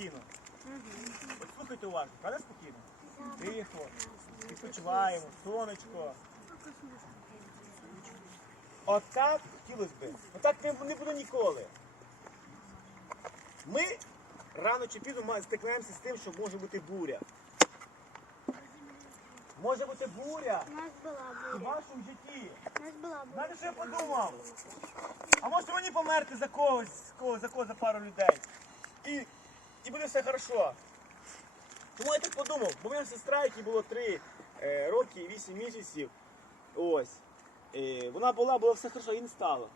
спокійно? От слухайте уважно, правда спокійно? Тихо, відпочиваємо, сонечко. Отак хотілося би. Отак не, буде ніколи. Ми рано чи пізно стикнемося з тим, що може бути буря. Може бути буря У нас була в буря. вашому житті. У нас була буря. Знаєте, що я подумав? А може мені померти за когось, за когось, за пару людей. І, і буде все хорошо. Тому я так подумав, бо в мене сестра, якій було 3 е, роки і 8 місяців. Ось. Е, вона була, було все хорошо, і не стало.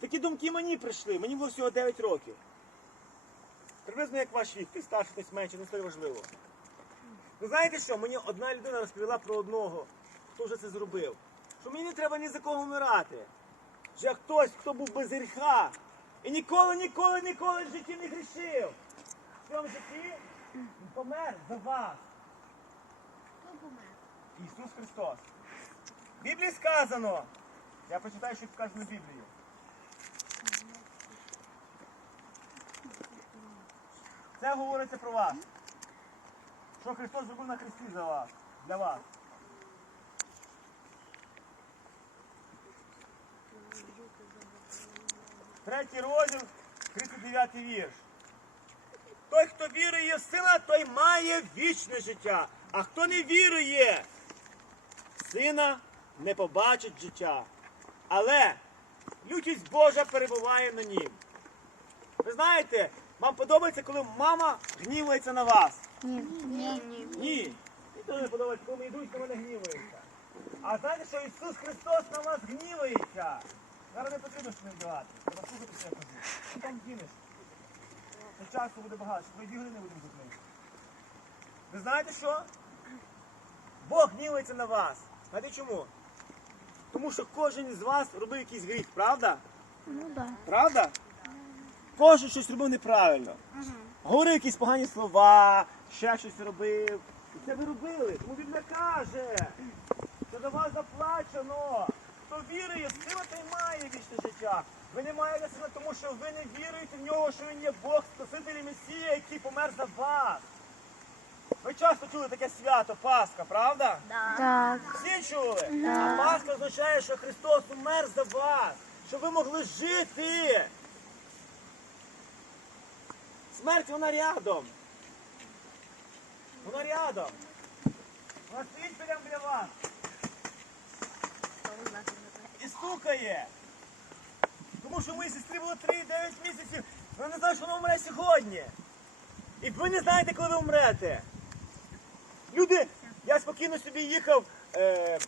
Такі думки мені прийшли, мені було всього 9 років. Приблизно як ваш вік, ти старший, хтось менше, не стає важливо. Ну знаєте що, мені одна людина розповіла про одного, хто вже це зробив. Що мені не треба ні за кого вмирати. Що я хтось, хто був без гріха. І ніколи, ніколи, ніколи в житті не грішив. В цьому житті він помер за вас. Хто помер? Ісус Христос. В Біблії сказано. Я прочитаю, що сказано в Біблії. Це говориться про вас. Що Христос зробив на Христі за вас, для вас. Третій розділ, 39 вірш. Той, хто вірує в сина, той має вічне життя. А хто не вірує, сина не побачить життя. Але лютість Божа перебуває на нім. Ви знаєте, вам подобається, коли мама гнівається на вас? Ні. Ні. Ні. Ні. Ніхто не подобається, коли йдуть, на мене гніваються. А знаєте, що Ісус Христос на вас гнівається? Зараз не потрібно що не вдавати. Треба слухати, що я кажу. Що там дінеш? Це часу буде багато, що ми дві години будемо тут. Ви знаєте що? Бог гнівається на вас. Знаєте чому? Тому що кожен з вас робив якийсь гріх, правда? Ну да. Правда? Кожен щось робив неправильно. Говорив якісь погані слова, ще щось робив. І це ви робили. Тому Біблія каже, що за вас заплачено. Хто вірує, в сила той має вічне життя. Ви не маєте сина, тому що ви не віруєте в нього, що він є Бог, Спаситель і Месія, який помер за вас. Ви часто чули таке свято Пасха, правда? Так. Всі чули? А Пасха означає, що Христос умер за вас, щоб ви могли жити. Смерть вона рядом. Вона рядом. Вона стоїть прямо біля вас і стукає. Тому що моїй сестрі було 3-9 місяців. Вона не знає, що вона умре сьогодні. І ви не знаєте, коли ви умрете. Люди, я спокійно собі їхав е,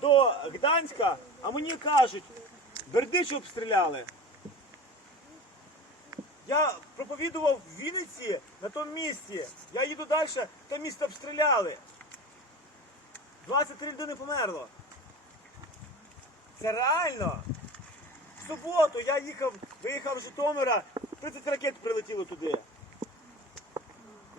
до Гданська, а мені кажуть, Бердичу обстріляли. Я проповідував в Вінниці на тому місці. Я їду далі, те місто обстріляли. 23 людини померло. Це реально. В суботу я їхав, виїхав з Житомира, 30 ракет прилетіло туди.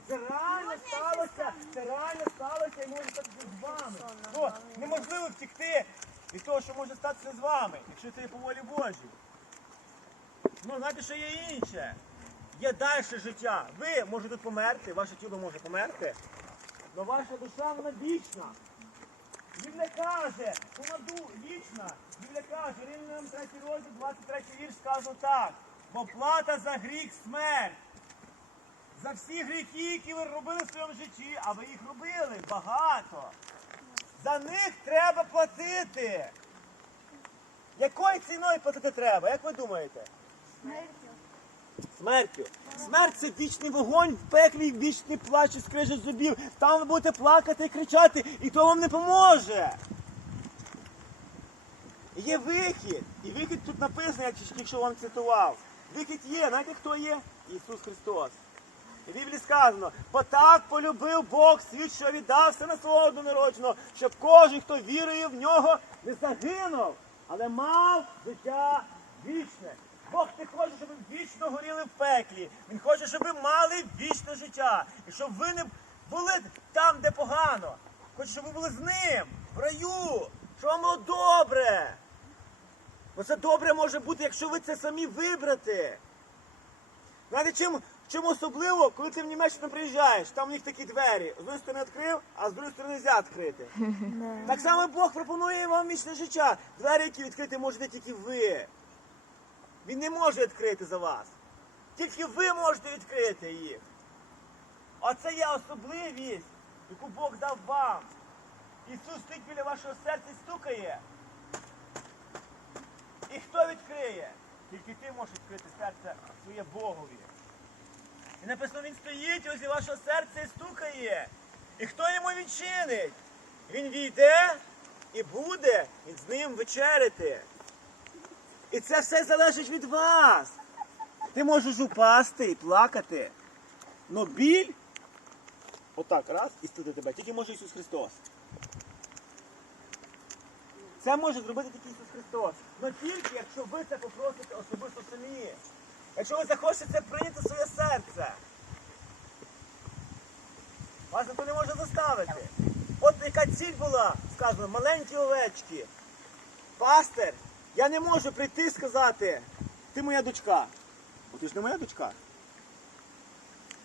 Це реально сталося, це реально сталося і може статися з вами. Ну, неможливо втекти від того, що може статися з вами, якщо це є по волі Божій. Ну, знаєте, що є інше. Є далі життя. Ви можете померти, ваше тіло може померти, але ваша душа вона вічна. Біблія каже, вона вічна. Біблія каже, Римлянам 3 розділ, 23 вірш сказано так. Бо плата за гріх смерть. За всі гріхи, які ви робили в своєму житті, а ви їх робили багато. За них треба платити. Якою ціною платити треба? Як ви думаєте? Смертю. Смерть це вічний вогонь в пеклі, вічний плач і скрижет зубів. Там ви будете плакати і кричати, і то вам не поможе. Є вихід. І вихід тут написано, як якщо вам цитував. Вихід є, знаєте, хто є? Ісус Христос. І в Біблії сказано, бо так полюбив Бог світ, що віддав сина свого однонародженого, щоб кожен, хто вірує в нього, не загинув, але мав життя вічне. Бог не хоче, щоб ви вічно горіли в пеклі. Він хоче, щоб ви мали вічне життя. І щоб ви не були там, де погано. Хоче, щоб ви були з ним, в раю, щоб вам було добре. Бо це добре може бути, якщо ви це самі вибрати. Знаєте, чим Чому особливо, коли ти в Німеччину приїжджаєш, там у них такі двері. З однієї сторони відкрив, а з другої сторони не можна відкрити. Так само Бог пропонує вам вічне життя. Двері, які відкрити можете тільки ви. Він не може відкрити за вас. Тільки ви можете відкрити їх. Оце є особливість, яку Бог дав вам. Ісус стоїть біля вашого серця і стукає. І хто відкриє? Тільки ти можеш відкрити серце своє Богові. І написано, він стоїть возле вашого серця і стукає. І хто йому відчинить? Він війде і буде і з ним вечеряти. І це все залежить від вас. Ти можеш упасти і плакати. Но біль, отак, раз, і стити тебе, тільки може Ісус Христос. Це може зробити тільки Ісус Христос. Но тільки, якщо ви це попросите особисто самі. Якщо ви захочете це прийняти в своє серце. Вас ніхто не може заставити. От яка ціль була, сказано, маленькі овечки. Пастир, я не можу прийти і сказати, ти моя дочка. О, ти ж не моя дочка.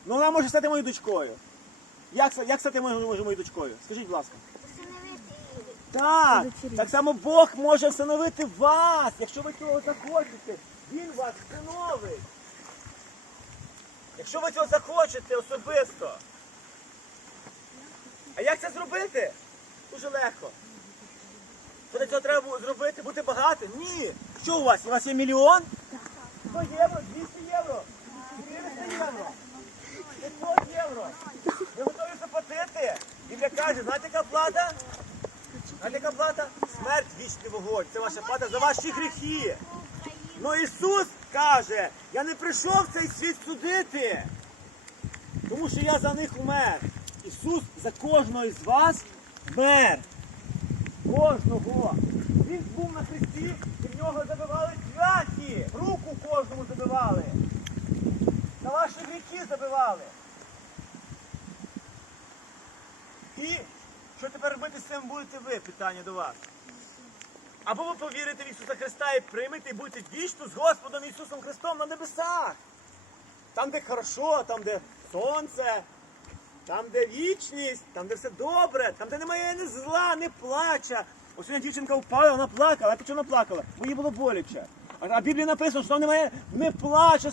Ну вона може стати моєю дочкою. Як, як стати може моєю дочкою? Скажіть, будь ласка. Так, так само Бог може встановити вас, якщо ви цього захочете. Він вас встановить. Якщо ви цього захочете особисто. А як це зробити? Дуже легко. Що для цього треба зробити? Бути багатим? Ні. Що у вас? У вас є мільйон? 100 євро, 200 євро, 400 євро, 500 євро. Ви готові заплатити? Біблія каже, знаєте, яка плата? Знаєте, яка плата? Смерть вічний вогонь. Це ваша плата за ваші гріхи. Ну Ісус каже, я не прийшов цей світ судити, тому що я за них умер. Ісус за кожного із вас вмер. Кожного. Він був на хресті, і в нього забивали цвяхи. Руку кожному забивали. За ваші гріхи забивали. І що тепер робити з цим будете ви? Питання до вас. Або ви повірите в Ісуса Христа і приймете і будете вічно з Господом Ісусом Христом на небесах. Там, де хорошо, там, де сонце, там, де вічність, там, де все добре, там, де немає ні зла, ні плача. Ось сьогодні дівчинка впала, вона плакала. А чому вона плакала? Бо їй було боляче. А в Біблії написано, що немає не плача,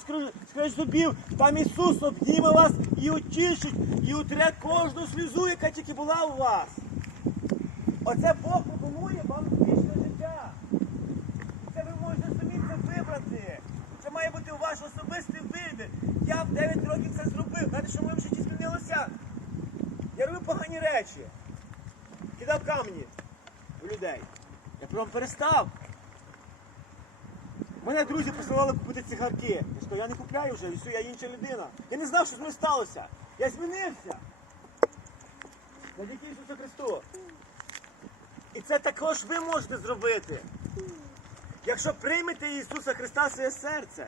скриж зубів. Там Ісус обніме вас і утішить, і утре кожну слізу, яка тільки була у вас. Оце Бог пропонує вам вічне життя. Це ви можете самі це вибрати. Це має бути ваш особистий вибір. Я в 9 років це зробив. Знаєте, що в моєму житті змінилося? Я робив погані речі. Кидав камні у людей. Я прям перестав. Мене друзі посилали купити цигарки. Я сказав, я не купляю вже, все, я інша людина. Я не знав, що з мною сталося. Я змінився. Завдяки Ісусу Христу. І це також ви можете зробити. Якщо приймете Ісуса Христа в своє серце.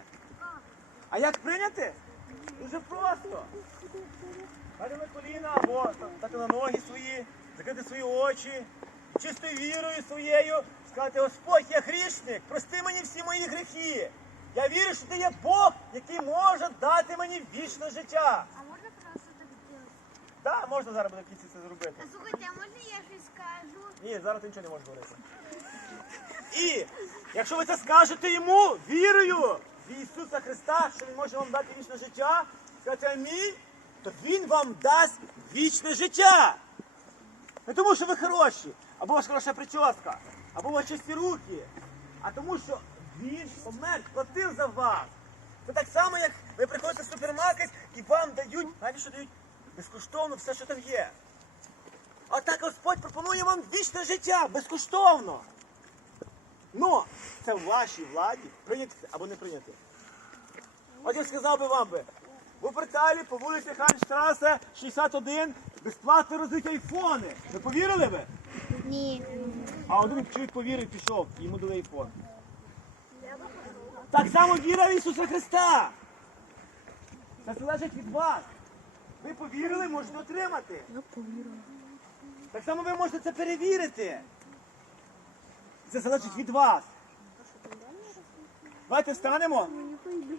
А як прийняти? Дуже просто. На коліна або стати на ноги свої, закрити свої очі, чистою вірою своєю, сказати, Господь, я грішник, прости мені всі мої гріхи. Я вірю, що ти є Бог, який може дати мені вічне життя. А можна просто так зробити? Так, можна зараз буде в кінці це зробити. А слухайте, а можна я щось скажу? Ні, зараз ти нічого не можеш говорити. І якщо ви це скажете йому вірою в Ісуса Христа, що Він може вам дати вічне життя, скажете амінь, то Він вам дасть вічне життя. Не тому, що ви хороші, або у хороша прическа, або чисті руки, а тому, що Він помер, платив за вас. Це так само, як ви приходите в супермаркет і вам дають, знаєте, що дають безкоштовно все, що там є. А так Господь пропонує вам вічне життя безкоштовно. Ну, це в вашій владі прийняти або не прийняти. От я сказав би вам би, в Уперталі по вулиці Ханштраса 61 безплатно роздають айфони. Ви повірили би? Ні. А один чоловік повірив, пішов, йому дали айфон. Так само віра в Ісуса Христа. Це залежить від вас. Ви повірили, можете отримати. Я повірила. Так само ви можете це перевірити. Це залежить від вас. Давайте встанемо. А можна ми закриємо?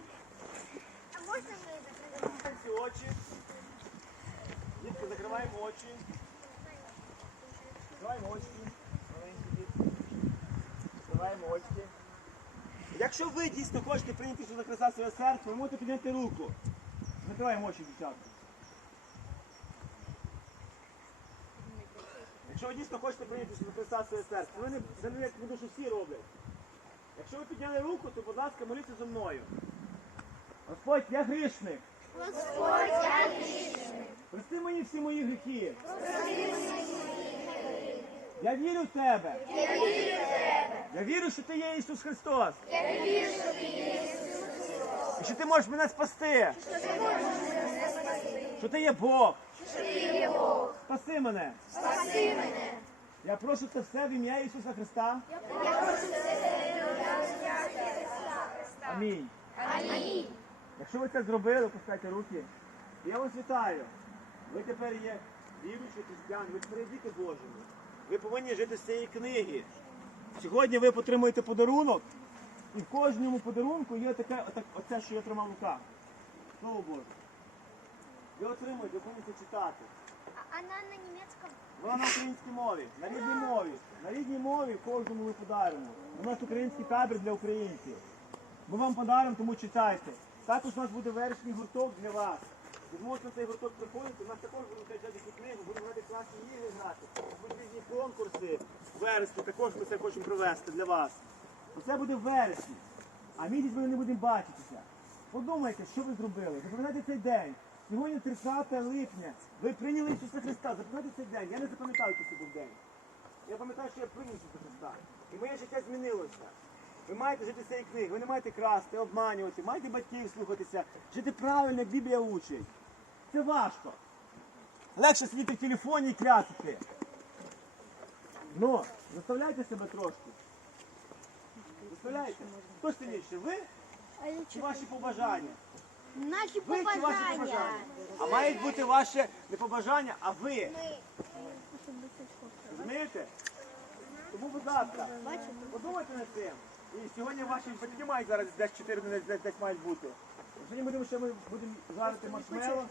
очі. Дітки, закриваємо очі. Закриваємо очі. Маленькі дітки. Якщо ви дійсно хочете прийняти Ісуса Христа своє серце, ви можете підняти руку. Закриваємо очі, дівчатка. Якщо ви дійсно хочете прийняти Ісуса Христа своє серце, ви не залюєте, тому що всі роблять. Якщо ви підняли руку, то, будь ласка, моліться зі мною. Господь, я грішник. Господь, я грішник. Прости мені всі мої гріхи. Я вірю в тебе. Я вірю в тебе. Я вірю, що ти є Ісус Христос. Я вірю, що ти є Ісус. І що ти можеш мене спасти. Що ти можеш мене спасти. Що ти є Бог. Що ти є Бог. Спаси мене. Спаси мене. Я прошу це все в ім'я Ісуса Христа. Я прошу тебе ім'я Христа. Амінь. Амінь. Якщо ви це зробили, опускайте руки. Я вас вітаю. Ви тепер є віруючі християни, ви тепер є діти Божими. Ви повинні жити з цієї книги. Сьогодні ви отримуєте подарунок, і в кожному подарунку є таке, отак, оце, що я тримав в руках. Слово Боже. Ви отримуєте, ви повинні це читати. Она на немецком. Вона на українській мові, на рідній мові. На рідній мові кожному ми подаримо. У нас український табір для українців. Ми вам подаримо, тому читайте. Також у нас буде вершній гурток для вас. На цей гурток приходити, у нас також будуть качати книги, будемо грати класні ігри грати. Будуть різні конкурси в вересні, також ми це хочемо провести для вас. Оце буде в вересні. А місяць ми не будемо бачитися. Подумайте, що ви зробили. Запам'ятайте цей день. Сьогодні 30 липня. Ви прийняли Ісуса Христа. Запам'ятайте цей день. Я не запам'ятаю, який це був день. Я пам'ятаю, що я прийняв Ісуса Христа. І моє життя змінилося. Ви маєте жити цієї книги, ви не маєте красти, обманювати, маєте батьків слухатися, жити правильно, як Біблія учить. Це важко. Легше сидіти в телефоні і клясти. Ну, заставляйте себе трошки. Заставляйте. Хто сильніше? Ви чи ваші побажання? Наші Ви чи ваші побажання. побажання? А мають бути ваше не побажання, а ви. Розумієте? Тому, будь ласка, подумайте над цим. І сьогодні ваші батьки мають зараз десь 4 десь, десь мають бути. Сьогодні будемо ще ми будемо жарити маршмело.